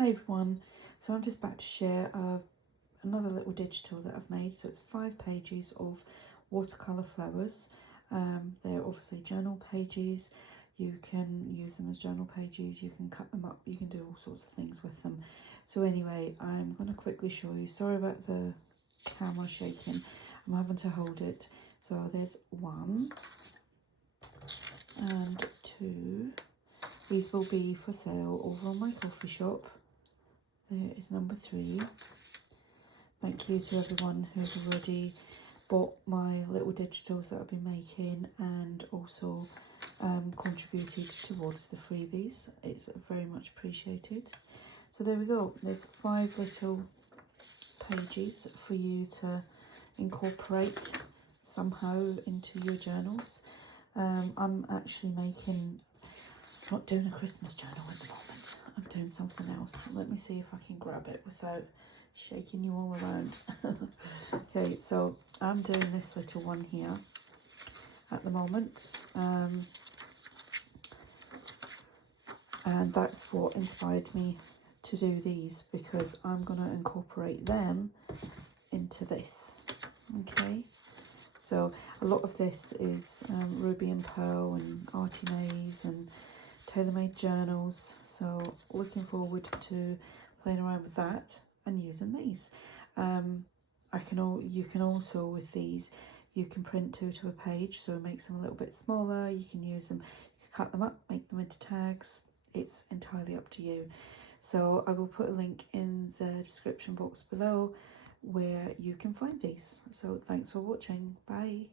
Hi everyone, so I'm just about to share another little digital that I've made. So it's 5 pages of watercolour flowers. They're obviously journal pages. You can use them as journal pages, you can cut them up, you can do all sorts of things with them. So anyway, I'm going to quickly show you. Sorry about the camera shaking, I'm having to hold it. So there's 1 and 2. These will be for sale over on my coffee shop. There is number 3. Thank you to everyone who's already bought my little digitals that I've been making and also contributed towards the freebies. It's very much appreciated. So there we go. There's 5 little pages for you to incorporate somehow into your journals. I'm actually not doing a Christmas journal at the moment. I'm doing something else. Let me see if I can grab it without shaking you all around. Okay, so I'm doing this little one here at the moment. And that's what inspired me to do these, because I'm going to incorporate them into this. Okay, so a lot of this is Ruby and Pearl and ARTYmaze and tailor-made journals, so looking forward to playing around with that and using these. You can also, with these, you can print 2 to a page, so it makes them a little bit smaller. You can use them, you can cut them up, make them into tags. It's entirely up to you. So I will put a link in the description box below where you can find these. So thanks for watching. Bye.